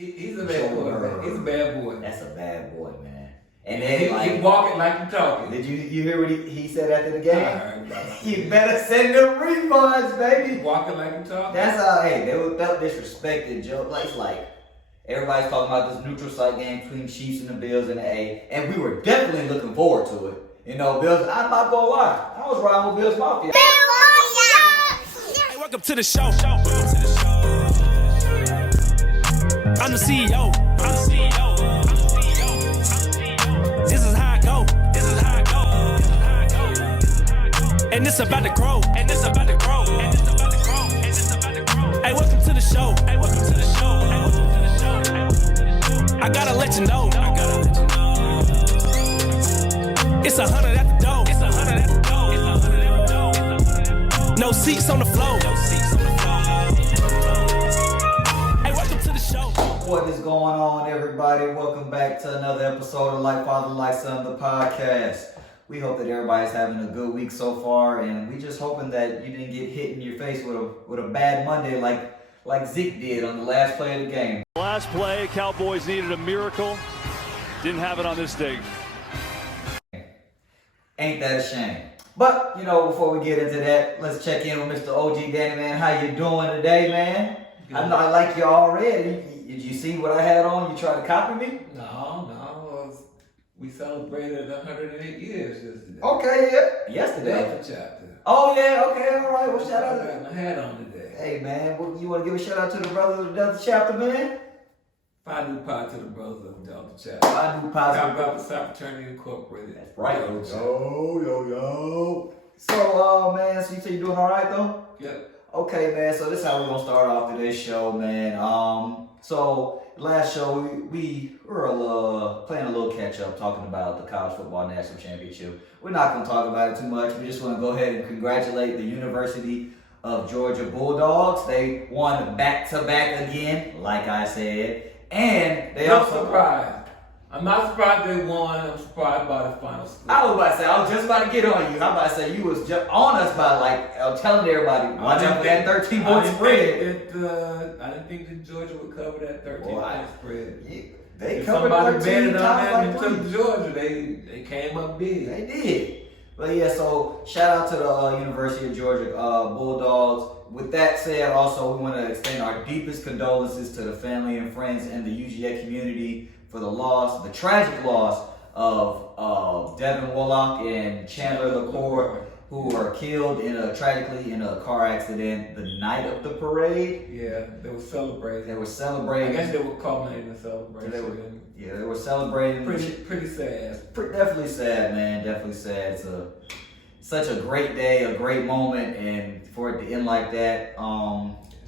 He's a bad boy, man. He's a bad boy. That's a bad boy, man. And He walking like you talking. Did you hear what he said after the game? Right, You better send them refunds, baby. Walking like you talking. That's how. Hey, they felt disrespected, Joe. Like everybody's talking about this neutral site game between Chiefs and the Bills in the A, and we were definitely looking forward to it. You know, Bills. I'm not gonna lie. I was riding with Bills Mafia. Hey, welcome to the show. I'm the CEO. This is how I go. And it's about to grow. Hey, welcome to the show. I gotta let you know. It's 100 at the door. No seats on the floor. Hey, welcome to the show. What is going on, everybody? Welcome back to another episode of Like Father, Like Son, the podcast. We hope that everybody's having a good week so far, and we just hoping that you didn't get hit in your face with a bad Monday like Zeke did on the last play of the game. Last play, Cowboys needed a miracle. Didn't have it on this day. Ain't that a shame? But, you know, before we get into that, let's check in with Mr. OG Danny, man. How you doing today, man? Good. I know I like you already. Did you see what I had on? You tried to copy me? No. We celebrated 108 years yesterday. Okay, yeah. Yesterday. Delta chapter. Oh, yeah, okay, all right. Well, shout I out. got my hat on today. Hey, man, you want to give a shout out to the brothers of the Delta chapter, man? Phi Nu Pi to the brothers of Delta chapter. I do positive. About the South Fraternity Incorporated. That's right. Delta chapter. Yo. So, man, so you say you doing all right, though? Yep. Okay, man, so this is how we're going to start off today's show, man. So last show, we were playing a little catch-up, talking about the College Football National Championship. We're not going to talk about it too much. We just want to go ahead and congratulate the University of Georgia Bulldogs. They won back-to-back again, like I said. And they I'm also... surprised. I'm not surprised they won. I'm surprised by the final score. I was just about to get on you. I'm about to say you was just on us by telling everybody, watch out for that 13-point spread. I didn't think that Georgia would cover that 13-point spread. Yeah, they If covered somebody 13 betted on times them like and three. took Georgia, they came up big. They did. But yeah, so shout out to the University of Georgia Bulldogs. With that said, also we want to extend our deepest condolences to the family and friends and the UGA community for the tragic loss of Devin Warlock and Chandler LaCour, who were killed tragically in a car accident the night of the parade. Yeah, they were celebrating. They were celebrating. I guess they were culminating the celebration. They were celebrating. Pretty sad. Definitely sad, man. Definitely sad. It's such a great day, a great moment, and for it to end like that,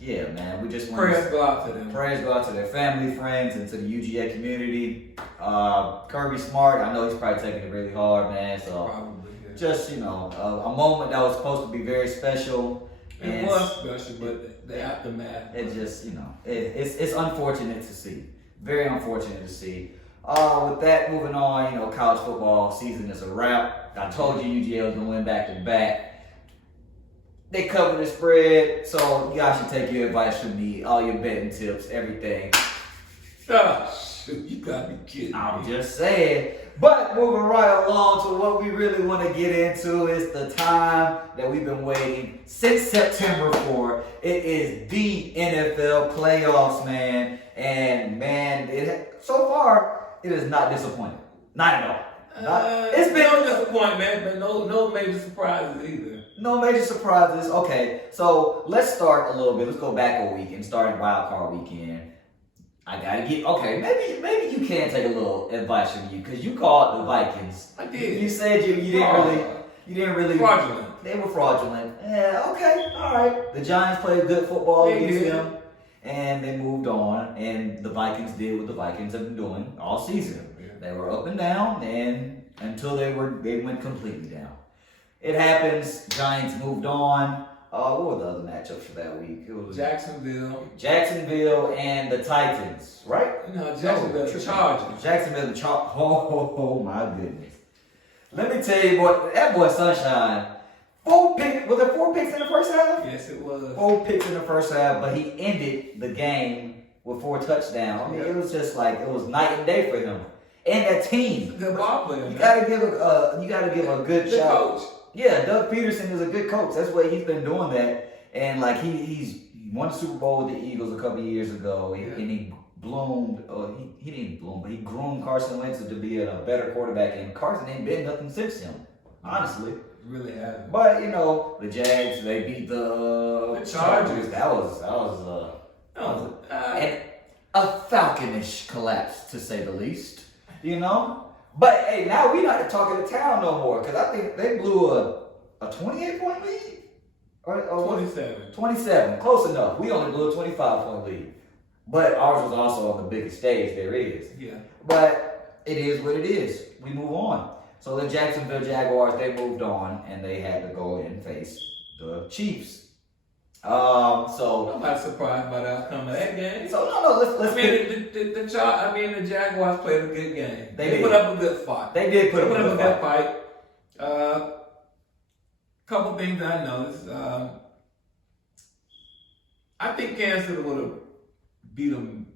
yeah, man. We just want Prayers go out to them. Prayers go out to their family, friends, and to the UGA community. Kirby Smart, I know he's probably taking it really hard, man. So Probably, yeah. just a moment that was supposed to be very special. It was special, but the aftermath. It just, it's unfortunate to see. Very unfortunate to see. With that, moving on, college football season is a wrap. I told you UGA was going to win back-to-back. They covered the spread, so you guys should take your advice from me, all your betting tips, everything. Oh, shoot, you gotta be kidding I'm me. just saying. But moving right along to what we really want to get into is the time that we've been waiting since September for. It is the NFL playoffs, man. And, man, so far, it is not disappointing. Not at all. It's been no disappointment, but no major surprises either. No major surprises. Okay, so let's start a little bit. Let's go back a week and start Wild Card Weekend. I gotta get maybe you can take a little advice from you because you called the Vikings. I did. You said you didn't really Fraudulent. They were fraudulent. Yeah, okay, all right. The Giants played good football against them, and they moved on. And the Vikings did what the Vikings have been doing all season. They were up and down, and until they went completely down. It happens. Giants moved on. What were the other matchups for that week? It was Jacksonville and the Titans, right? No, Jacksonville, the Chargers. Jacksonville, the Chargers. Oh my goodness. Let me tell you, that boy Sunshine. Was it 4 picks in the first half? Yes, it was. 4 picks in the first half, but he ended the game with 4 touchdowns. I mean, it was just like it was night and day for him and that team. Good ball player. You gotta give a good Good shot. coach. Yeah, Doug Peterson is a good coach. That's why he's been doing that. And like he won the Super Bowl with the Eagles a couple of years ago, and he bloomed. He didn't bloom, but he groomed Carson Wentz to be a better quarterback. And Carson ain't been nothing since him, honestly. Really hasn't. But you know, the Jags, they beat the Chargers. That was a falconish collapse, to say the least. You know. But hey, now we're not talking to town no more, because I think they blew a 28-point lead. Or 27. 27, close enough. We only blew a 25-point lead. But ours was also on the biggest stage there is. Yeah. But it is what it is. We move on. So the Jacksonville Jaguars, they moved on, and they had to go and face the Chiefs. So I'm not surprised by the outcome of that game. no, let's the Jaguars played a good game. They put up a good fight. They did put up a good good fight. Couple things I noticed. I think Kansas City would have beat them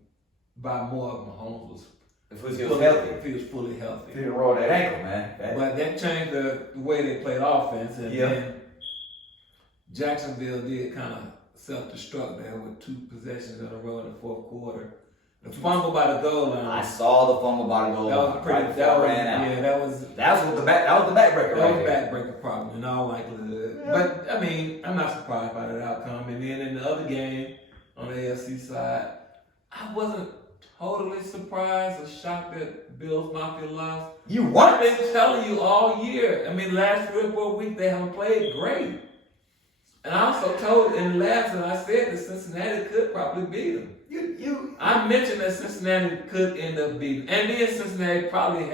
by more if Mahomes was If he was healthy. If he was fully healthy. He didn't roll that ankle, man. But that changed the way they played offense, and Yeah. then Jacksonville did kind of self-destruct there with 2 possessions in a row in the 4th quarter. The fumble by the goal line. I saw the fumble by the goal That was line pretty. right before I ran out. Yeah, that was That was the backbreaker that right was there. backbreaker problem in all likelihood. Yeah. But I mean, I'm not surprised by that outcome. And then in the other game on the AFC side, I wasn't totally surprised or shocked that Bills Mafia lost. You I've what? been telling you all year. I mean, last 3 or 4 weeks they haven't played great. And I also told in the last, and I said that Cincinnati could probably beat them. I mentioned that Cincinnati could end up beating, and then Cincinnati probably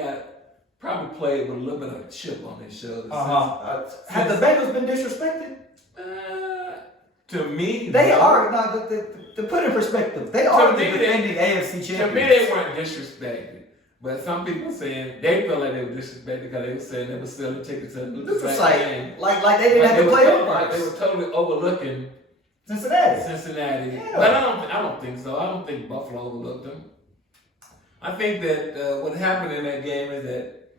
played with a little bit of a chip on their shoulder. Have the Bengals been disrespected? To me, They no. are. No, to put in perspective, they are the me, defending AFC champions. To me, they weren't disrespected. But some people saying they felt like they were disrespected because they were saying they were selling tickets at the This is same game. like they didn't have to play them Like they first. were totally overlooking Cincinnati. Yeah. But I don't think so. I don't think Buffalo overlooked them. I think that what happened in that game is that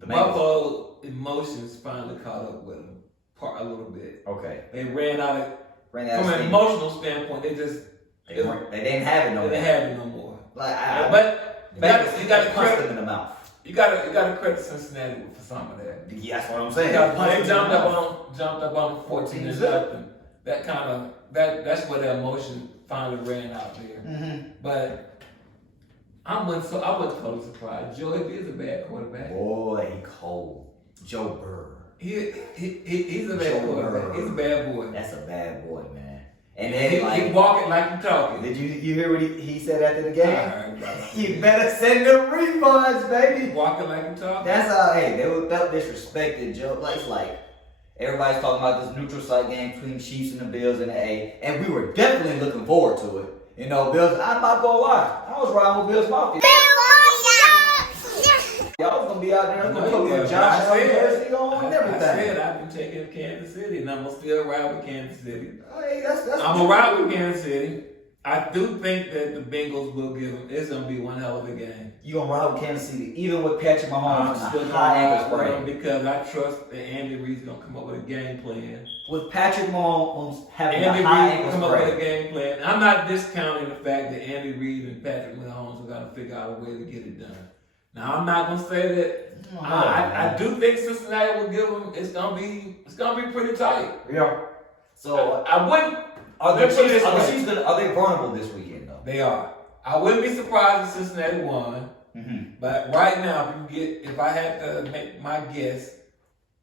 The Buffalo emotions finally caught up with them a little bit. Okay. They ran out of, Ran out from of an steam. emotional standpoint, they just They didn't have it no they more. didn't have it no more. Like But you got to punch credit them in the mouth. you got to credit Cincinnati for some of that. Yeah, that's what I'm saying. Because Punch they them in the mouth. jumped up on 14 and 14-0. nothing. That kind of that's where the emotion finally ran out there. Mm-hmm. But I wasn't totally surprised. Joey B is a bad quarterback. Boy, he cold. Joe Burrow. He's a bad Joe quarterback. Burrow. He's a bad boy. That's a bad boy, man. And He then walk it like you talking. did you hear what he said after the I game? heard, brother. You better send them refunds, baby. Walk it like you talking. That's how, hey, they felt disrespected, Joe. Like, everybody's talking about this neutral site game between the Chiefs and the Bills in the A, and we were definitely looking forward to it. You know, Bills, I'm not gonna lie, I was riding with Bills Mafia. Y'all was gonna be out there, gonna put your Josh Allen jersey on and everything. I said I've been taking Kansas City, and I'm gonna still ride with Kansas City. Hey, that's I'm gonna ride with Kansas City. I do think that the Bengals will give them. It's gonna be one hell of a game. You gonna ride with Kansas City, even with Patrick I'm Mahomes still and a gonna high ride ankle with them sprain. because I trust that Andy Reid's gonna come up with a game plan. With Patrick Mahomes having Andy a high Reid will ankle come up with a sprain. game plan. I'm not discounting the fact that Andy Reid and Patrick Mahomes are gonna figure out a way to get it done. Now I'm not gonna say that. I do think Cincinnati will give them. It's gonna be pretty tight. Yeah. So I wouldn't. are the Let's put it Chiefs, this way. are they vulnerable this weekend though? They are. I wouldn't be surprised if Cincinnati won. Mm-hmm. But right now, if I had to make my guess,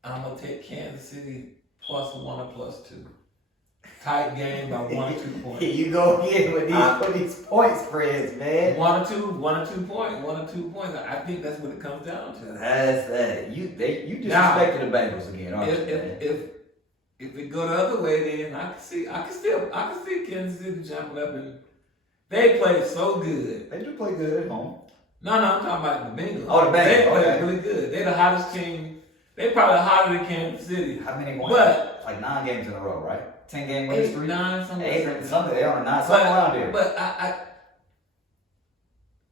I'm gonna take Kansas City +1 or +2. Tight game by 1 or 2 points. Here you go again with these point spreads, man. 1 or 2 points. I think that's what it comes down to. That's you disrespected the Bengals again, aren't you? If it go the other way, then I can see Kansas City jumping up, and they played so good. They do play good at home. No, I'm talking about the Bengals. Oh, the Bengals, They played okay. really good. They're the hottest team. They probably hotter than Kansas City. How many wins? But like 9 games in a row, right? 10-game winning 8, streak. 9, something. 8 or something. They on a 9 something around there. But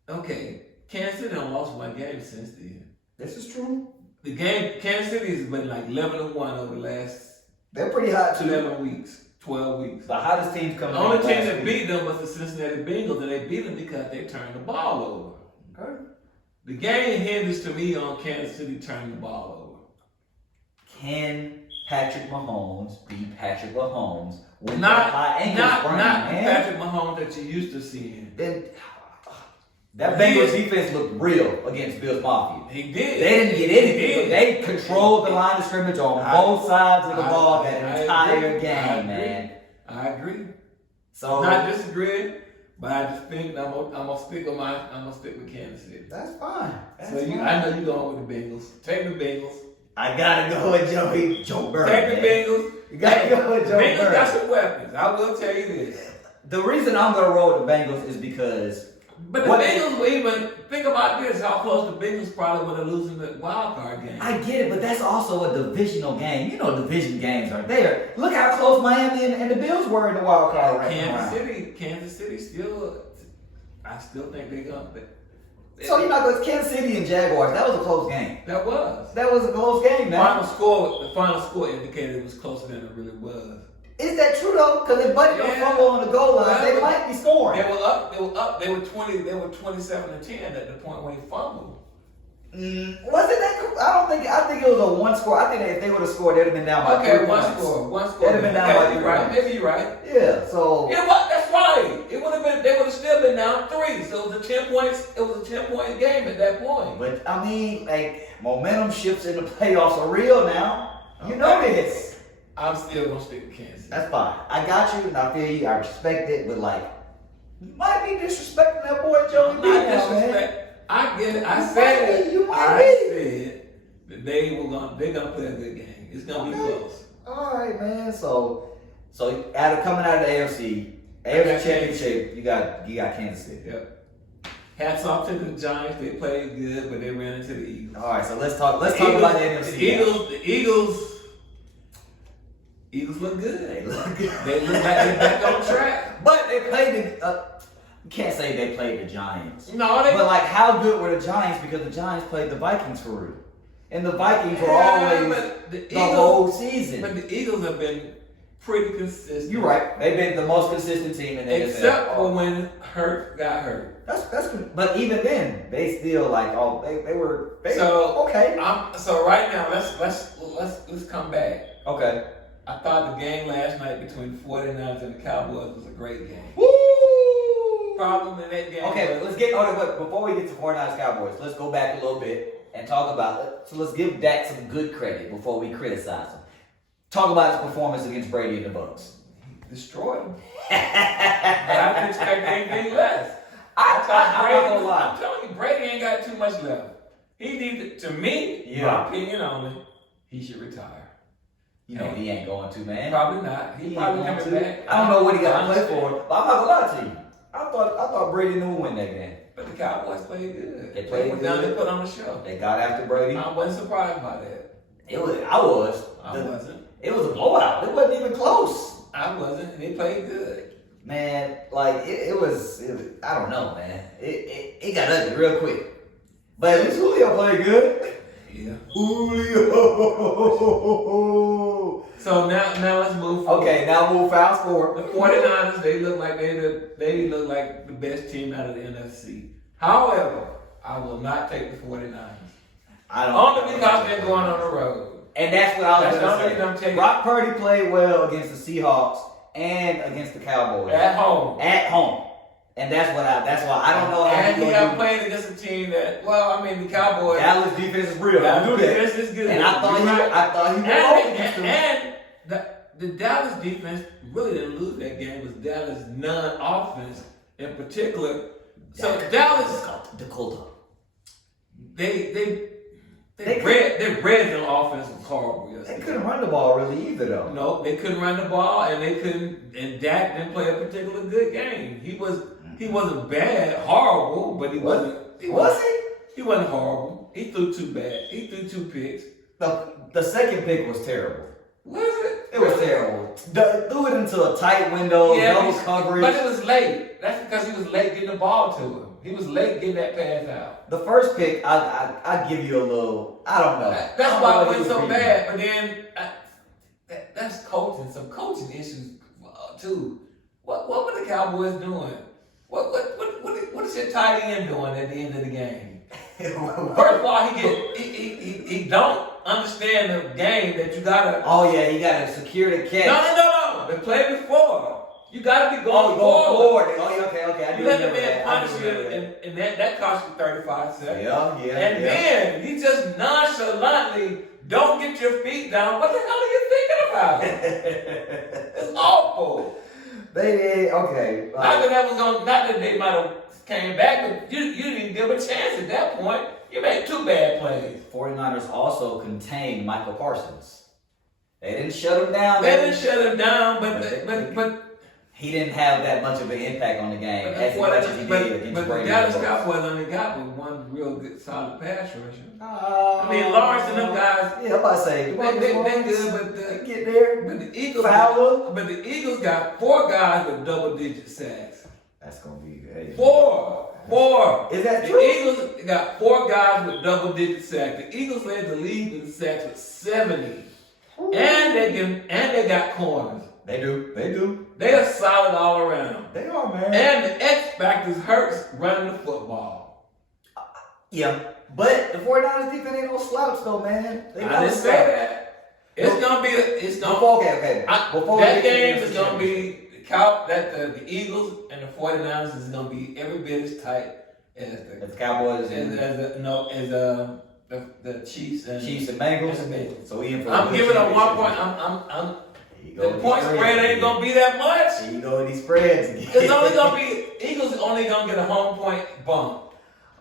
Okay, Kansas City done lost one game since then. This is true. The game, Kansas City has been like 11-1 over the last They're pretty hot too. 11 weeks, 12 weeks. The hottest teams coming. The only team that beat them was the Cincinnati Bengals, and they beat them because they turned the ball over. Okay. The game hinges to me on Kansas City turning the ball over. Can Patrick Mahomes be Patrick Mahomes with Not that high ankle sprain, man? Patrick Mahomes that you used to seeing. Then that Bengals defense looked real against Bills Mafia. He did. They didn't get anything. They controlled the line of scrimmage on both sides of the ball that entire game, man. I agree. So Not disagreeing, but I just think I'm gonna stick with Kansas City. that's fine. That's So fine. I know you're going with the Bengals. Take the Bengals. I gotta go with Joe Burrow. Take the man. Bengals. You gotta go with Joe Bengals Burrow. got some weapons. I will tell you this. The reason I'm gonna roll with the Bengals is because But the Bengals will even think about this: how close the Bengals probably would have losing the wild card game. I get it, but that's also a divisional game. You know, division games are there. Look how close Miami and the Bills were in the wild card right now. Kansas City still. I still think they're gonna. So you know, it's Kansas City and Jaguars. That was a close game. That was. That was a close game, man. The final score indicated it was closer than it really was. Is that true though? Because if Buddy don't fumble on the goal line, they might be scoring. They were up. They were 27-10 at the point when he fumbled. Was it that? I think it was a one score. I think that if they would have scored, they'd have been down by 3 points. One score. They'd have been down by 3 right. points. Maybe you're right. Yeah. So That's right. It would have been. They would have still been down 3. So it was a 10 points. It was a 10-point game at that point. but I mean, like momentum shifts in the playoffs are real now. You know this. I'm still gonna stick with Kansas. That's fine. I got you, and I feel you. I respect it, but like, you might be disrespecting that boy Joey B. Not now, man. disrespect. I get it. I You said might be, you might I be. said that they're gonna play a good game. It's gonna be close. All right, man. So coming out of the AFC got Championship, you got Kansas City. Yep. Hats off to the Giants. They played good, but they ran into the Eagles. All right, so let's talk about the NFC. The Eagles look good. They look good. They look like they're back on track. But they played you can't say they played the Giants. No, they. But like, how good were the Giants? Because the Giants played the Vikings for real, and the Vikings were Yeah, always but the whole season. But the Eagles have been pretty consistent. You're right. They've been the most consistent team in the NFL. Except for when Hurt got hurt. That's good. But even then, they still like they were So okay. So right now, let's come back. Okay. I thought the game last night between the 49ers and the Cowboys was a great game. Woo! Problem in that game. Okay, let's get before we get to 49ers Cowboys, let's go back a little bit and talk about it. So let's give Dak some good credit before we criticize him. Talk about his performance against Brady and the Bucs. Destroyed him. But I didn't expect anything less. I'm not gonna lie. I'm telling you, Brady ain't got too much left. He needs to me, my opinion only, he should retire. You know he ain't going to, man. Probably not. He probably ain't coming going to. back. I don't know what he got to play for, but I'm not gonna lie to you. I thought Brady knew would win that game. But the Cowboys played good. They played went down good. and put on the show. They got after Brady. I wasn't surprised by that. I was. I wasn't. It was a blowout. It wasn't even close. I wasn't. And they played good. Man, like it was. I don't know, man. It got ugly real quick. But at least Julio played good. Yeah. Julio. So now let's move forward. Okay, now move fast forward. The 49ers, they look like the best team out of the NFC. However, I will not take the 49ers. I don't. Only because they're going on the road. And that's what I was That's going the only to thing I'm say. taking. Brock Purdy played well against the Seahawks and against the Cowboys. At home. At home. And that's why I don't know how And he's he going got to do. played against a team that, the Cowboys. Dallas defense is real. I Dallas knew that. defense is good. And I thought he would roll against them. And the Dallas defense really didn't lose that game. It was Dallas non-offense in particular. So Dallas, Dakota. their red zone offense was horrible They yesterday. couldn't run the ball really either, though. No, they couldn't run the ball, and Dak didn't play a particularly good game. He wasn't bad, horrible, but he wasn't. Was he? He wasn't horrible. He threw too bad. He threw 2 picks. The second pick was terrible. Was it? It was terrible. Threw it into a tight window, no coverage. But it was late. That's because he was late getting the ball to him. He was late getting that pass out. The first pick, I give you a little. I don't know. That's why it went so bad. But then that's coaching. Some coaching issues too. What were the Cowboys doing? What is your tight end doing at the end of the game? First of all, he don't understand the game that you gotta. Oh yeah, you gotta secure the catch. No. The play before. You gotta be going forward. Oh, yeah, okay. I do you let the remember man that. punish you, and that cost you 35 seconds. Yeah. And then you just nonchalantly don't get your feet down. What the hell are you thinking about? It's awful. They did, okay. Not that they might have came back, but you didn't give a chance at that point. You made 2 bad plays. 49ers also contained Michael Parsons. They didn't shut him down. They didn't shut him down, but he didn't have that much of an impact on the game as much as he did against But the Brady. Dallas Cowboys only got with one real good solid pass rusher. I mean, Lawrence and them guys. Yeah, I'm about to say They good, but they get there. But the Eagles. Fowler. But the Eagles got 4 guys with double-digit sacks. That's gonna be good. 4. Is that the true? The Eagles got 4 guys with double-digit sacks. The Eagles led the league in sacks with 70. And they got corners. They do. They are solid all around. They are, man. And the X factor hurts running the football. Yeah, but the 49ers defense ain't no slouch though, man. I didn't say that. It's gonna be. Okay. That game is gonna be the Eagles and the 49ers is gonna be every bit as tight as the Cowboys as the Chiefs and Bengals. So I'm giving them 1 point. The point spread ain't gonna be that much. Here you go with these spreads again. It's only gonna be Eagles only gonna get a home point bump.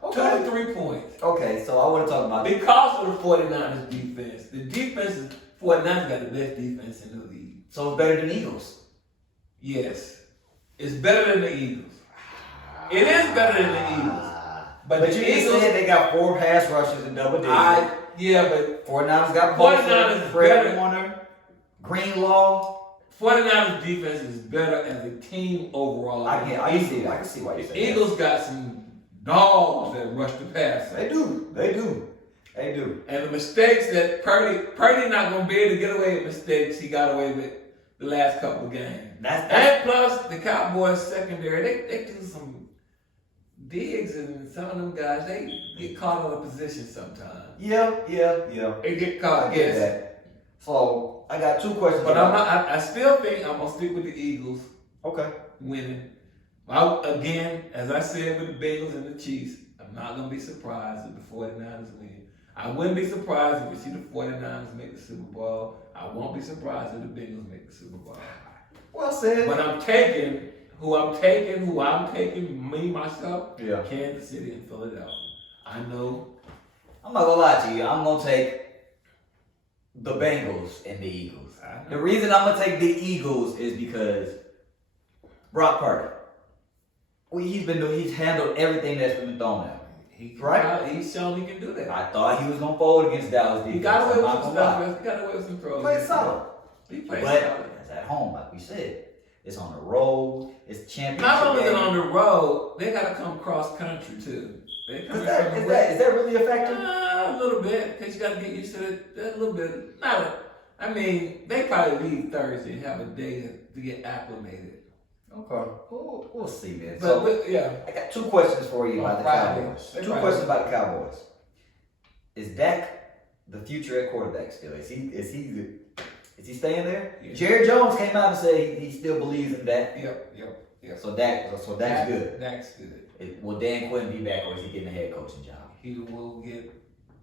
Okay. 2 to 3 points. Okay, so I want to talk about because of the 49ers defense. The defense is 49ers got the best defense in the league. So it's better than the Eagles. Yes. It's better than the Eagles. It is better than the Eagles. But the you Eagles said they got 4 pass rushes in double digits. but 49ers got 49ers Fred Warner, Greenlaw. 49ers defense is better as a team overall. I can see why you say Eagles got some dogs that rush the passer. They do. And the mistakes that Purdy not gonna be able to get away with mistakes he got away with the last couple of games. And plus the Cowboys secondary, they do some digs, and some of them guys they get caught out of position sometimes. Yeah. They get caught. I get that. So I got 2 questions. But I still think I'm gonna stick with the Eagles. Okay. Winning. Again, as I said with the Bengals and the Chiefs, I'm not gonna be surprised if the 49ers win. I wouldn't be surprised if we see the 49ers make the Super Bowl. I won't be surprised if the Bengals make the Super Bowl. Well said. But I'm taking, me, myself, Kansas City and Philadelphia. I know. I'm not gonna lie to you. I'm gonna take the Bengals and the Eagles. The reason I'm gonna take the Eagles is because Brock Purdy. He's handled everything that's been thrown at him. He's shown he can do that. I thought he was gonna fold against Dallas defense. He got away with some stuff. He got away with some throws. He played solid. He played but solid. it's at home, like we said. It's on the road. It's championship. Not only is it on the road, they got to come cross country too. Is that really a factor? A little bit, because you got to get used to it. A little bit. They probably leave Thursday and have a day to get acclimated. Okay, we'll see, man. But I got 2 questions for you about the Cowboys. 2 questions about the Cowboys. Is Dak the future at quarterback still? Is he staying there? Yeah. Jerry Jones came out and said he still believes in Dak. Yep. So Dak's good. Dak's good. Will Dan Quinn be back, or is he getting a head coaching job? He will get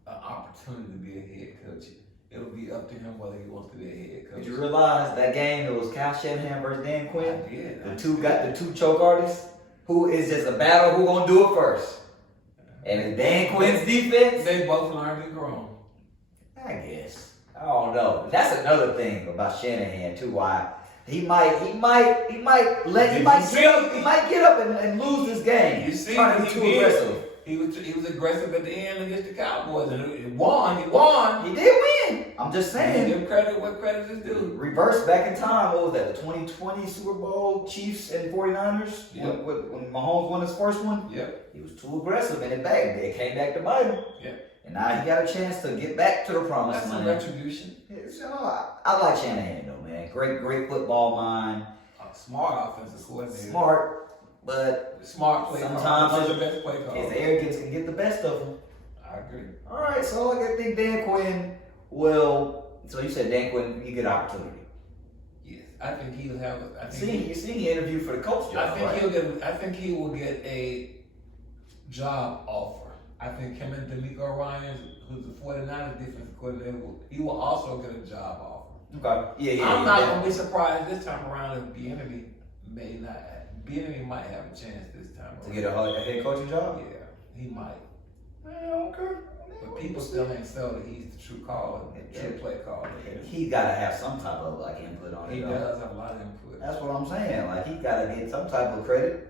an opportunity to be a head coach. It'll be up to him whether he wants to be a head coach. Did you realize that game it was Kyle Shanahan versus Dan Quinn? I did. The two choke artists. Who is just a battle? Who gonna do it first? And it's Dan Quinn's defense. They both learned and grown. I guess. I don't know. That's another thing about Shanahan too. Why he might get up and lose this game. You see trying to what be he too did? aggressive. he was aggressive at the end against the Cowboys, and he won. He won. He did win. I'm just saying. Give credit what credit is due. Reverse back in time. What was that? The 2020 Super Bowl, Chiefs and 49ers. Yep. When Mahomes won his first one. Yep. He was too aggressive and it came back to bite him. Yep. And now he got a chance to get back to the promised That's some land. retribution. I like Shanahan though, man. Great football mind. Smart offensive coordinator. Smart, but Smart play. sometimes One of the best play his calls. arrogance can get the best of him. I agree. All right, so I think Dan Quinn will. So you said Dan Quinn, he get opportunity. Yes, I think he'll have. You seen the interview for the coach job, right? I think he will get a job offer. I think him and D'Amico Ryans, who's the 49ers defensive coordinator, he will also get a job offer. Okay. Yeah. I'm not gonna be surprised this time around if Bieniemy might have a chance this time around. To get a head coaching job. Yeah, he might. Okay. But people still ain't sold that he's the true caller, the true play caller. He gotta have some type of input on it. He though. does have a lot of input. That's what I'm saying. He gotta get some type of credit.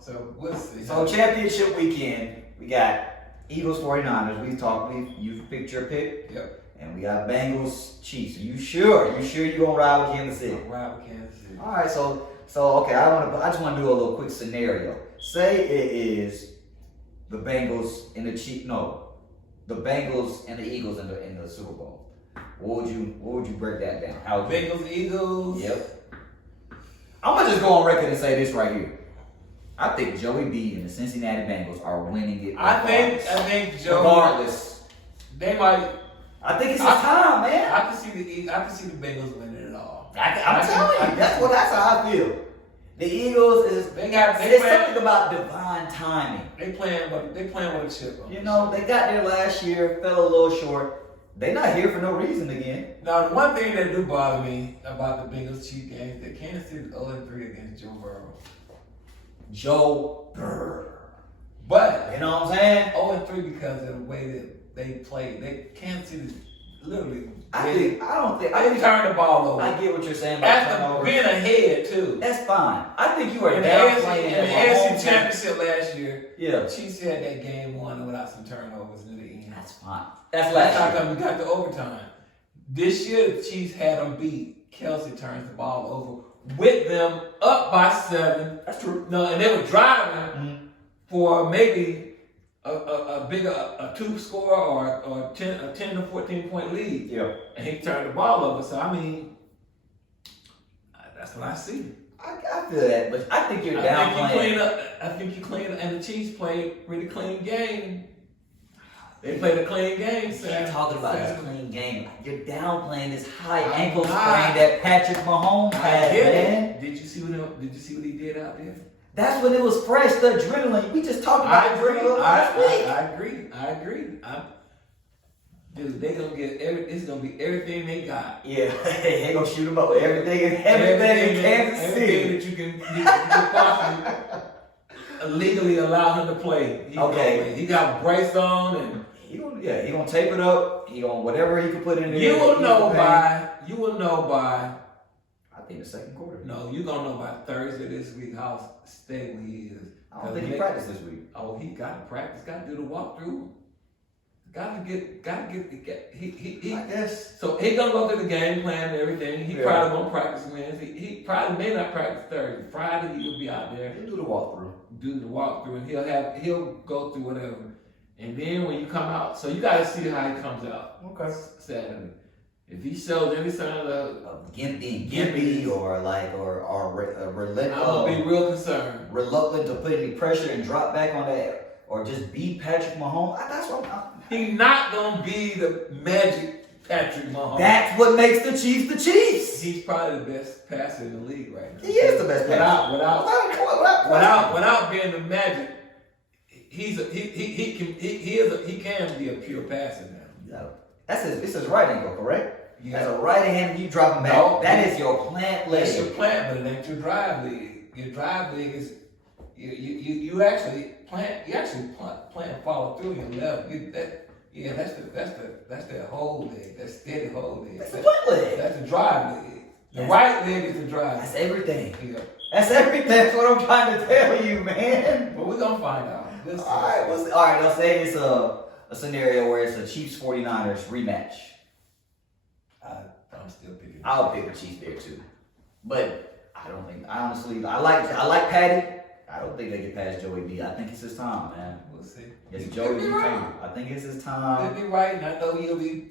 So we'll see. So championship weekend, we got Eagles 49ers. You picked your pick. Yep. And we got Bengals Chiefs. You sure you gonna ride with Kansas City? Ride with Kansas City. All right. So okay. I just want to do a little quick scenario. Say it is the Bengals and the Chiefs. No, the Bengals and the Eagles in the Super Bowl. What would you break that down? How would you? Bengals, Eagles. Yep. I'm gonna just go on record and say this right here. I think Joey B and the Cincinnati Bengals are winning it. I think Joe. Regardless, They might. I think it's his time, man. I can see the Bengals winning it all. I'm telling you, that's how I feel. The Eagles is They something about divine timing. They playing with a chip on. They got there last year, fell a little short. They're not here for no reason again. Now, the one thing that do bother me about the Bengals Chiefs game is that Kansas City is 0-3 against Joe Burrow. Joe Burrow. But You know what I'm saying? 0-3 because of the way that they played. Kansas City literally. They turned the ball over. I get what you're saying about After turnovers. being ahead too. That's fine. I think you are In the downplaying AFC Championship last year, Yeah, Chiefs had that game won without some turnovers near the end. that's fine. That's That's how last year. come we got to overtime. This year, the Chiefs had them beat. Kelsey turns the ball over with them up by 7. That's true. No, and they were driving for maybe a bigger 2-score or a 10 to 14 point lead. Yeah. And he turned the ball over. So I mean, that's what I see. I feel that, but I think you're I downplaying. think you clean up, and the Chiefs played a really clean game. They played a clean game. You're talking about this clean game. You're downplaying this high I'm ankle sprain not. that Patrick Mahomes I had, get man. it. Did you see what he did out there? That's when it was fresh, the adrenaline. We just talked about adrenaline last week. I agree. Dude, they gonna get it's gonna be everything they got. Yeah, they gonna shoot him up with everything in Kansas City. Everything that you can possibly legally allow him to play. He got brace on, and He gonna tape it up. He gonna whatever he can put in there. you will know by. I think the second quarter. No, you gonna know by Thursday this week how stable he is. I don't think he practiced this week. Oh, he got to practice. Got to do the walkthrough. Got to get. He. I guess. So he gonna go through the game plan and everything. He Yeah. probably gonna practice Wednesday. He probably may not practice Thursday. Friday he'll be out there, He'll do the walkthrough. do the walkthrough, and he'll go through whatever. And then when you come out, so you gotta see how he comes out Okay. Saturday. If he shows any sign of, Gimpy or I'm gonna be real concerned. reluctant to put any pressure and drop back on that, or just beat Patrick Mahomes. That's what I'm. He's not gonna be the magic Patrick Mahomes. That's what makes the Chiefs the Chiefs. He's probably the best passer in the league right now. He is the best passer. Without being the magic, he can be a pure passer now. No. It's his right ankle, correct? Yeah. As a right hand, you drop him back. No. That is your plant leg. That's your plant, but it ain't your drive league. Your drive league is you actually plant and follow through your left. That's the whole leg. That's steady whole leg. That's the plant leg. That's the drive leg. The right leg is the drive. That's everything. Yeah. That's everything. That's what I'm trying to tell you, man. But we're gonna find out. We'll see. All right, all right. Let's say it's a scenario where it's a Chiefs 49ers rematch. I'm still picking. I'll pick the Chiefs there too, but I don't think. Honestly, I like Patty. I don't think they get past Joey B. I think it's his time, man. We'll see. It's He'll Joey be B. right. time. I think it's his time. He'll be right, and I know he'll be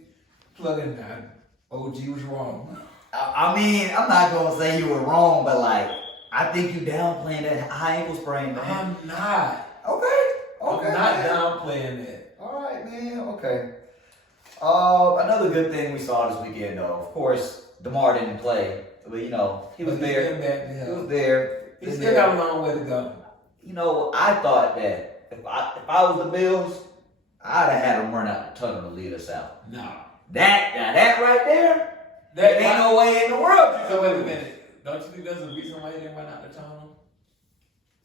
plugging that. OG was wrong. I mean, I'm not gonna say you were wrong, but like, I think you downplaying that high ankle sprain, man. I'm not. Okay. I'm not man. downplaying that. All right, man. Okay. Another good thing we saw this weekend, though. Of course, DeMar didn't play, but you know he was But he's there. getting back to He health. was there. He still got a long way to go. You know, I thought that if I was the Bills, I'd have had him run out the tunnel to lead us out. No. That right there, there ain't no way in the world. So wait a minute. Don't you think there's a reason why he didn't run out the tunnel?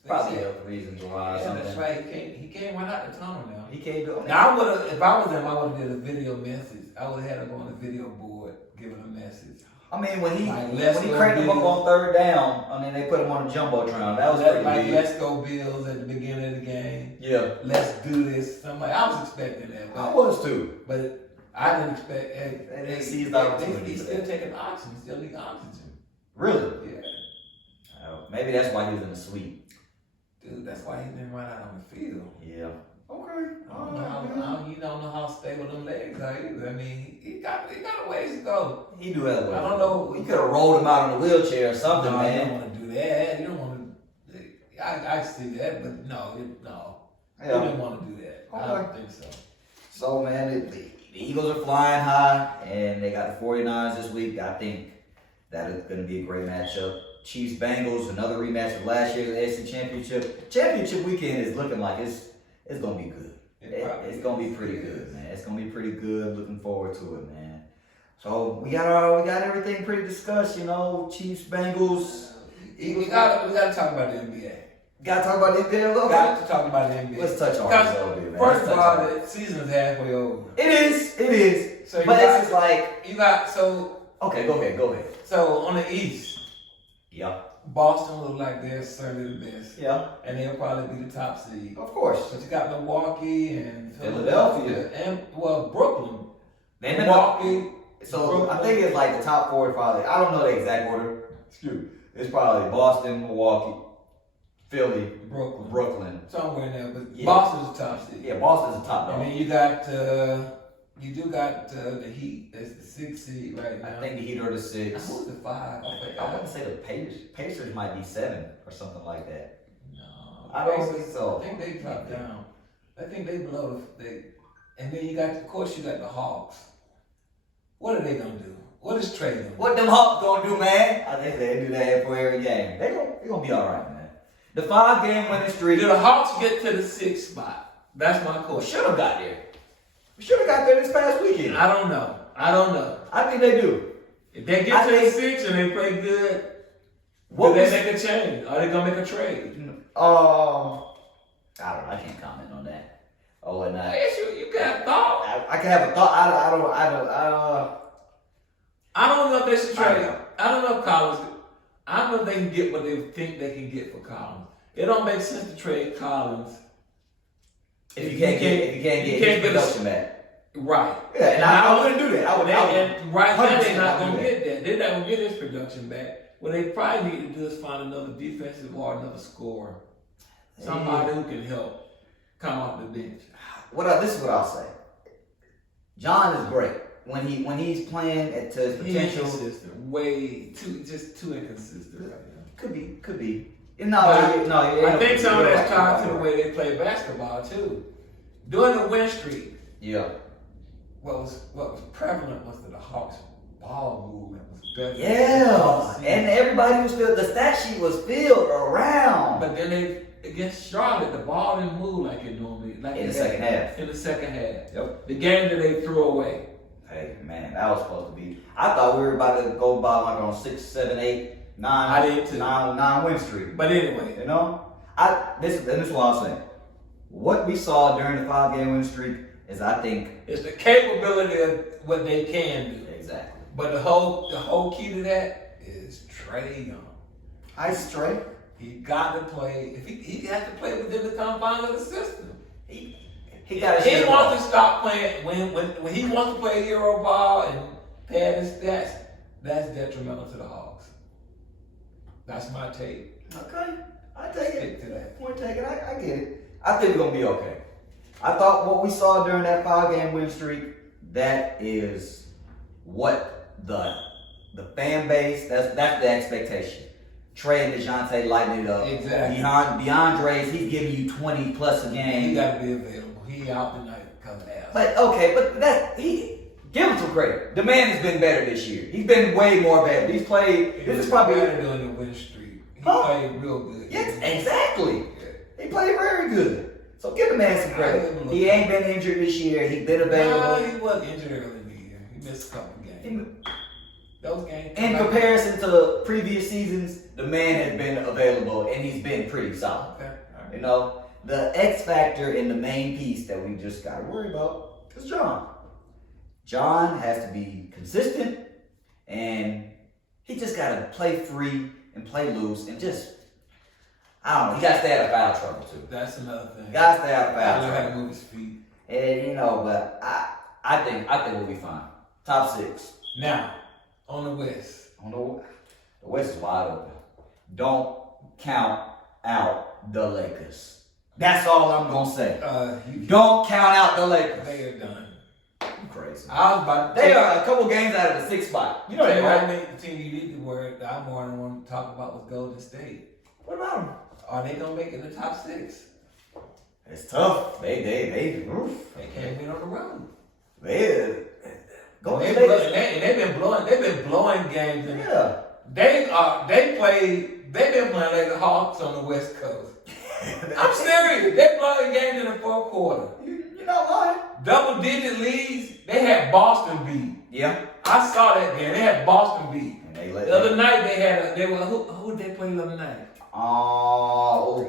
Probably health reasons why. Yeah, something. that's right. He can't run out the tunnel now. He can't do it. Now I would have, if I was him, I would have did a video message. I would have had him on the video board giving a message. I mean, when he Like, let's go cranked him up Bills. on third down, and then they put him on the jumbotron. That was pretty Like, big. let's go Bills at the beginning of the game. Yeah, Let's do this. I'm like, I was expecting that, I was too. but I didn't expect. They didn't seize the opportunity He's for still that. taking oxygen. Still need oxygen. Really? Yeah, Maybe that's why he was in the suite. dude. That's why he didn't run out on the field. Yeah. Okay. You don't know how stable them legs are either. I mean, he got a ways to go. He do have. I don't know. He could have rolled him out on a wheelchair or something, No, you man. don't want to do that. You don't want to. I see that, but no. You Yeah. didn't want to do that. I don't think so. So, man, the Eagles are flying high, and they got the 49ers this week. I think that is going to be a great matchup. Chiefs Bengals, another rematch of last year's AFC Championship. Championship weekend is looking like it's going to be good. It's going to be pretty good, man. It's going to be pretty good. Looking forward to it, man. So we got everything pretty discussed, you know. Chiefs, Bengals, Eagles. We got to talk about the NBA. Got to talk about the NBA a little bit. Got to talk about the NBA. Let's touch on it a Because little bit, man. first Let's of touch all, on it. the season is halfway over. It is. So you But got- it's just like, You got okay, go ahead. so on the East, Yeah. Boston look like they're certainly the best, Yeah. and they'll probably be the top seed. Of course. But you got Milwaukee and Philadelphia. and They Brooklyn. ended up, Milwaukee. so Brooklyn. I think it's like the top four probably. I don't know the exact order. Excuse me. It's probably Boston, Milwaukee, Philly, Brooklyn. Somewhere in there, but Yeah. Boston's the top seed. Yeah, Boston's the top And dog. then you got the Heat. That's the 6th seed right now. I think the Heat are the 6. Who's the 5? I wouldn't say the Pacers. Pacers might be 7 or something like that. No, I don't think so. I think they dropped down. I think they below and then you got, of course, you got the Hawks. What are they gonna do? What is Trey gonna do? What them Hawks gonna do, man? I think they do that for every game. They gonna be all right, man. The 5-game winning streak. Do the Hawks get to the 6th spot? That's my We question. should have got there. We should have got there this past weekend. I don't know. I think they do. If they get to the 6th and they play good, What do they was- make a change? Are they gonna make a trade? I don't know. I can't comment on that. Oh, and I guess you got thought. I can have a thought. I don't know if they should I trade. don't know. I don't know if Collins. I don't know if they can get what they think they can get for Collins. It don't make sense to trade Collins. if you can't get his production back. Right. Yeah, and I wouldn't do that. I would. And right now 100% they're not do gonna that. get that. They're not gonna get his production back. What they probably need to do is find another defensive or another scorer, somebody who can help come off the bench. This is what I'll say. John is great when he's playing at to his potential. Inconsistent. Way too inconsistent right now. Could be. I think some of that's tied to the way they play basketball too. During the win streak, Yeah. what was prevalent was that the Hawks ball movement was better. Yeah. And everybody was filled. The stat sheet was filled around. But then against Charlotte, the ball didn't move like it normally. Like In it the had second half. In the second half. Yep. The game that they threw away. Hey man, that was supposed to be. I thought we were about to go by like on 6, 7, 8, 9. I did too. 9 win streak. But anyway, You know, this is what I'm saying. What we saw during the 5-game win streak is, I think, it's the capability of what they can do. exactly. But the whole key to that is Trey Young. Ice Trey. He got to play. If he has to play within the confines of the system. He got He wants to stop playing when he wants to play hero ball and pad his stats. That's detrimental to the Hawks. That's my take. Okay, I take Stick it. to that. Point taken. I get it. I think we're gonna be okay. I thought what we saw during that 5-game win streak, that is what the fan base. That's the expectation. Trey and DeJounte lighting it up. Exactly. DeAndre's, he's giving you 20 plus a game. He got to be available. He out tonight because of that. But okay, but give him some credit. The man has been better this year. He's been way more better. He's played. This is probably better during the win streak. He played real good. Yes, exactly. Yeah. He played very good. So give the man some credit. He ain't been injured this year. He's been available. No, he wasn't injured early in the year. He missed a couple games. Those games. In comparison to previous seasons, the man has been available and he's been pretty solid. Okay. All right. You know, the X factor in the main piece that we just got to worry about is John. John has to be consistent, and he just got to play free and play loose and just, I don't know, he got to stay out of foul trouble too. That's another thing. Got to stay out of foul Gotta learn how to trouble. move his feet. And you know, but I think we'll be fine. Top 6. Now, on the West. The West is wide open. Don't count out the Lakers. That's all I'm gonna say. Don't count out the Lakers. They are done. I'm crazy. I was about to They are a couple games out of the 6th spot. You know that, I right? made the team you need to worry that I more than want to talk about was Golden State. What about them? Are they gonna make it in the top 6? It's tough. They They can't win on the road. Golden They've been blowing games. And Yeah. They've been playing like the Hawks on the West Coast. I'm serious. They blowing games in the 4th quarter. You're not lying. Double-digit leads. They had Boston beat. Yeah. I saw that game. They had Boston beat. And they let The other night who did they play the other night?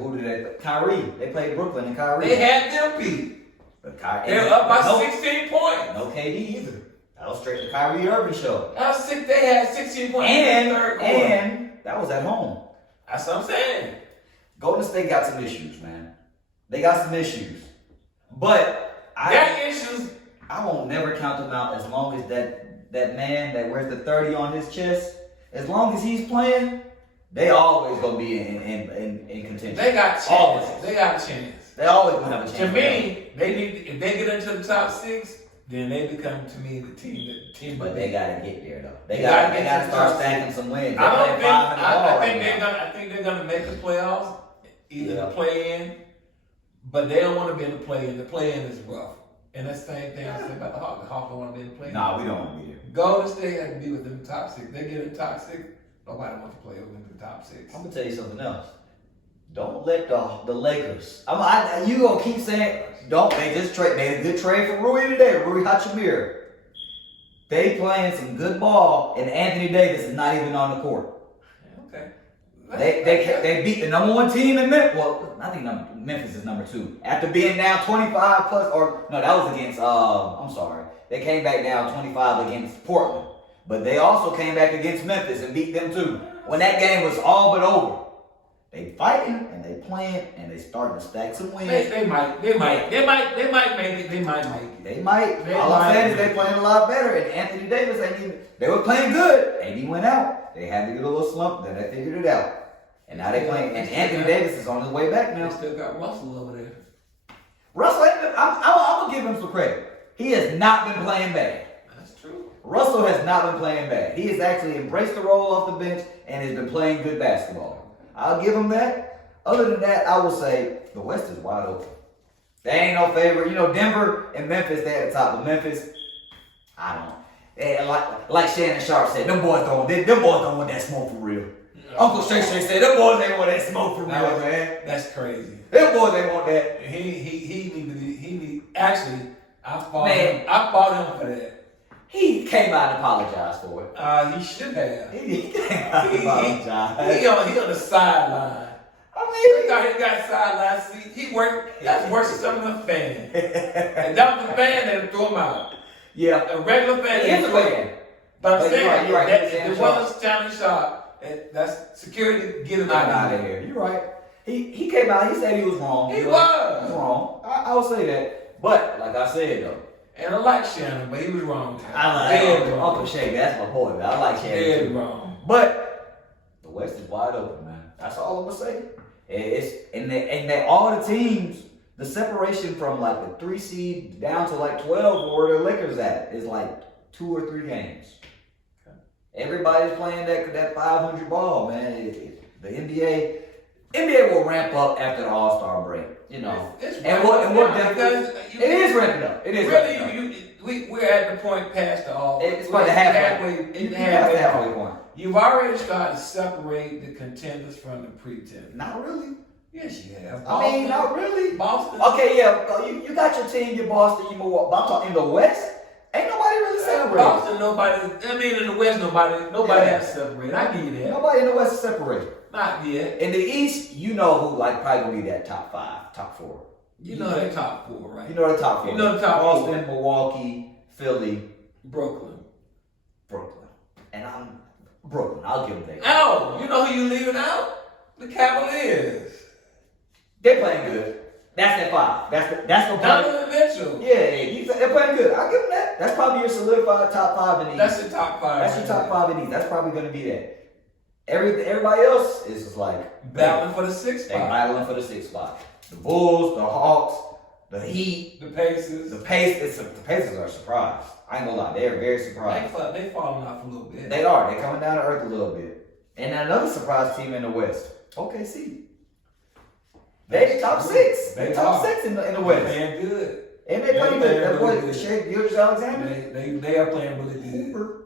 who did they? Kyrie. They played Brooklyn and Kyrie. They had them beat. But Kyrie. They were up by no, 16 points. No KD either. That was straight to Kyrie Irving show. They had 16 points in the 3rd quarter. And that was at home. That's what I'm saying. Golden State got some issues, man. They got some issues. But Their issues. I won't never count them out as long as that man that wears the 30 on his chest, as long as he's playing, they always gonna be in contention. They got chance. Always. They got a chance. They always gonna have a chance. To me, if they get into the top 6, then they become to me the team. But they gotta get there though. They They gotta gotta get to the start top stacking some wins. I think they're gonna make the playoffs, either the play in, but they don't want to be in the play in. The play in is rough. And that's the same thing I said about the Hawks. The Hawks don't want to be in the play in. Nah, we don't want to be there. Golden State has to be within the top 6. They get in the top 6, nobody wants to play within the top 6. I'm gonna tell you something else. Don't let the Lakers. You gonna keep saying don't. They just made a good trade for Rui today. Rui Hachimura. They playing some good ball, and Anthony Davis is not even on the court. Okay. They beat the number 1 team in Memphis. Well, I think Memphis is number 2 after being down 25 plus. Or no, that was against. I'm sorry. They came back down 25 against Portland, but they also came back against Memphis and beat them too. When that game was all but over. They fighting and they playing and they starting to stack some wins. They might make it. They might make it. They might. All I'm saying is they playing a lot better. And Anthony Davis they were playing good. AD went out. They had to get a little slump. Then they figured it out. And now they playing. And Anthony Davis is on his way back now. They still got Russell over there. Russell, I'm gonna give him some credit. He has not been playing bad. That's true. Russell has not been playing bad. He has actually embraced the role off the bench and has been playing good basketball. I'll give him that. Other than that, I will say the West is wide open. They ain't no favorite. You know, Denver and Memphis, they at the top. But Memphis, I don't know. Like Shannon Sharp said, them boys don't want that smoke for real. Uncle Shay said, them boys ain't want that smoke for real, man. That's crazy. Them boys ain't want that. He need. Actually, I fought him for that. He came out and apologized for it. He should have. He came out and apologized. He on the sideline. He got sideline seat. He worked. That's worse than some of the fans. And that was the fan that threw him out. Yeah. A regular fan. He is a fan. But I'm But saying you're right. that it was Shannon Sharp That's security. Get him Out out of of here. here. You're right. He came out. He said he was wrong. He was was. wrong. I will say that. But like I said though, And I like Shannon, but he was wrong. I like Dead Uncle Shane. That's my boy. Man. I like Shannon Dead too. wrong. But the West is wide open, man. That's all I'm gonna say. And all the teams, the separation from like the 3 seed down to like 12, where the Lakers at is like 2 or 3 games. Okay. Everybody's playing that 500 ball, man. The NBA will ramp up after the All-Star break, you know. It's and what because it is ramping up. It is ramping up. Really, we're at the point past the all. It's about the halfway. In the Halfway halfway. point. You've already started to separate the contenders from the pretenders. Not really. Yes, you have. I mean, not really. Boston. Okay, yeah, you got your team, your Boston, your Milwaukee. But I'm talking in the West. Ain't nobody really separated. Boston, nobody. I mean, in the West, nobody has separated. I give you that. Nobody in the West is separated. Not yet. In the East, you know who like probably gonna be that top 5, top 4. You know the top 4, right? You know the top 4. You know the top Boston, 4. Milwaukee, Philly, Brooklyn. And I'm Brooklyn. I'll give them that. Oh, you know who you leaving out? The Cavaliers. They're playing good. That's their 5. That's the Donovan Mitchell. Yeah, they're playing good. I'll give them that. That's probably your solidified top 5 in the East. That's your top 5. That's your top 5 in the East. That's probably going to be that. Everybody else is just like battling for the 6th They're spot. battling for the 6th spot. The Bulls, the Hawks, the Heat, The Pacers. the Pacers. The Pacers are surprised. I ain't gonna lie, they're very surprised. They falling off a little bit. They are. They're coming down to earth a little bit. And another surprise team in the West, OKC. They top 6. They top 6 in the West. They're playing good. And they playing good. That boy, good. Shea Gilgeous-Alexander. They are playing really good. Hooper.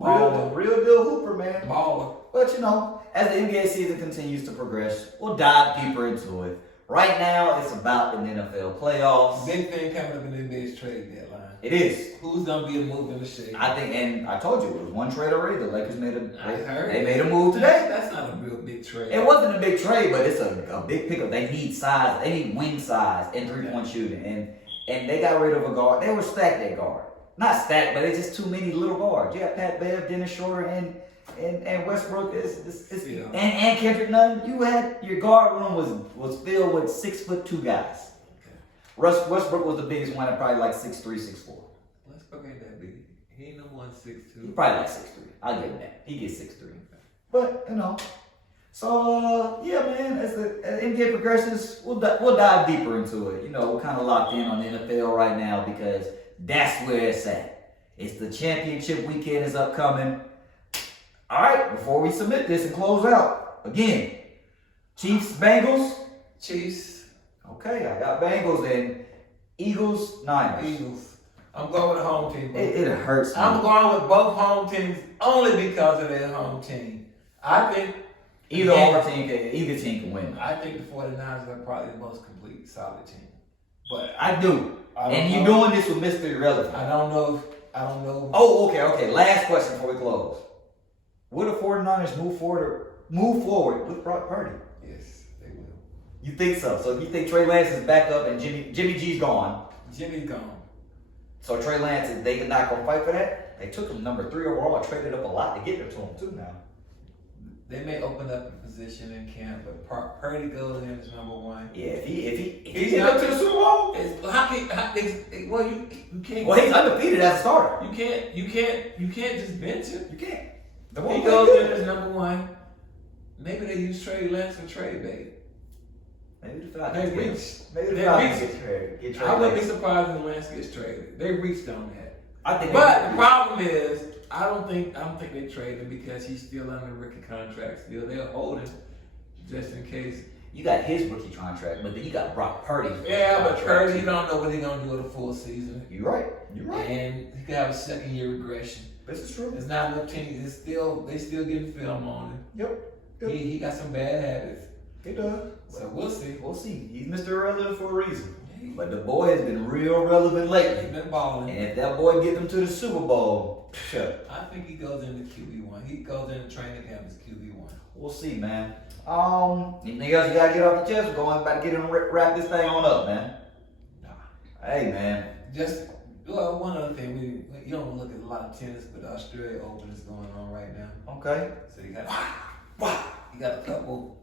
Baller. Real deal Hooper, man. Baller. But you know, as the NBA season continues to progress, we'll dive deeper into it. Right now, it's about the NFL playoffs. Big thing coming up in the NBA's trade deadline. It is. Who's gonna be a move in the shade? I think, and I told you, it was one trade already. The Lakers made I heard. They made a move today. That's not a real big trade. It wasn't a big trade, but it's a big pickup. They need size. They need wing size and 3-point shooting. And they got rid of a guard. They were stacked at guard. Not stacked, but it's just too many little guards. You have Pat Bev, Dennis Schroeder, and Westbrook and Kendrick Nunn. You had your guard room was filled with 6'2" guys. Okay. Westbrook was the biggest one at probably like 6'3", 6'4". Westbrook ain't that big. He ain't no 162. He probably like 6'3". I'll give him that. He gets 6'3". But you know, so yeah, man. As the NBA progresses, we'll dive deeper into it. You know, we're kind of locked in on the NFL right now because that's where it's at. It's the championship weekend is upcoming. All right, before we submit this and close out, again, Chiefs, Bengals. Chiefs. Okay, I got Bengals and Eagles, Niners. Eagles. I'm going with the home team. Bro. It hurts me. I'm going with both home teams only because of their home team. I think Either team can win. I think the 49ers are probably the most complete, solid team. But I do. I don't And you're know. doing this with Mr. Irrelevant. I don't know. Oh, okay. Last question before we close. Will the 49ers move forward with Brock Purdy? Yes, they will. You think so? So you think Trey Lance is back up and Jimmy G's gone? Jimmy's gone. So Trey Lance, they not gonna fight for that? They took him number 3 overall, traded up a lot to get there to him too now. They may open up a position in camp, but Purdy goes in as number 1. Yeah, if he He's get not up to the Super Bowl, you can't. well, he's undefeated as a starter. You can't just bench him. You can't. The He one goes good. in as number 1. Maybe they use Trey Lance for trade bait. Maybe the Falcons. They reached. Maybe the They Falcons reached. get Trey I wouldn't be Lance. surprised if Lance gets traded. They reached on that. I think. But the problem is, I don't think they trade him because he's still under rookie contract. Still, they'll hold him just in case. You got his rookie contract, but then you got Brock Purdy. Yeah, but Purdy, you don't know what he's gonna do with a full season, You're right. and he could have a second year regression. This is true. It's not enough team. They still getting film on him. Yep. He got some bad habits, It does. so we'll see. We'll see. He's Mr. Irrelevant for a reason. But the boy has been real relevant lately. He's been balling. And if that boy get them to the Super Bowl, I think he goes into QB1. He goes into training camp as QB1. we'll see, man. Anything else you gotta get off your chest? We're going about to get him wrap this thing on up, man. Nah. Hey, man. Just one other thing. You don't look at a lot of tennis, but The Australia Open is going on right now. Okay. So you got a couple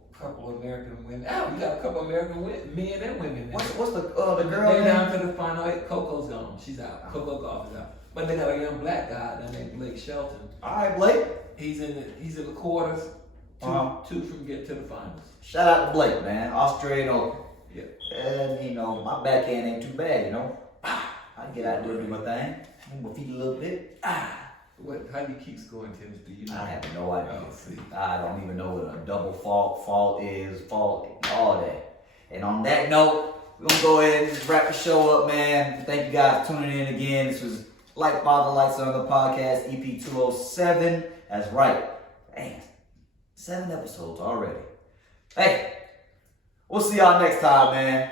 American women. You got a couple American men and women. What's the girl? They're name? down to the final. Coco's gone. She's out. Coco Gauff is out. But they got a young black guy named Blake Shelton. All right, Blake. He's in the quarters. Two from getting to the finals. Shout out to Blake, man. Australian Open. Yeah. And my backhand ain't too bad, I get out there and do my thing. Move my feet a little bit. How do you keep scoring tennis? Do you know? I have no idea. Oh, see. I don't even know what a double fault is, all that. And on that note, we're gonna go ahead and just wrap the show up, man. Thank you guys for tuning in again. This was Like Father, Like Son, the podcast, EP 207. That's right. Man, 7 episodes already. Hey, we'll see y'all next time, man.